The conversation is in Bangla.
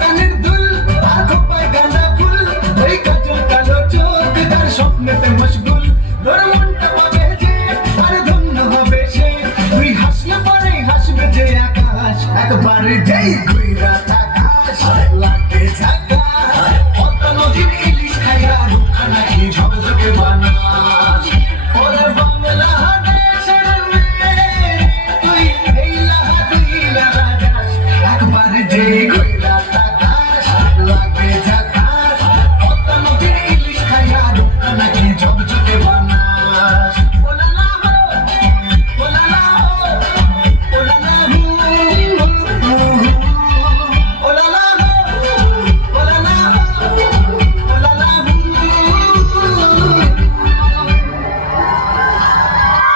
কানের দুল আর খোপায় গাঁদা ফুল, ওই কাজল কালো চোখ তার স্বপ্নেতে মশগুল। তোর মনটা পাবে যে আর ধন্য হবে সে, তুই হাসলে পরে হাসবে যে আকাশ, একবার যেই ঘুইরা তাকাস লাগে ঝাকাস। পদ্মা নদীর ইলিশ খাইয়া রূপা নাকি ঝকঝকে বানাস। ওরে বাংলাদেশের মেয়ে তুই এই লাহা দুই লাহা যাস, একবার যেই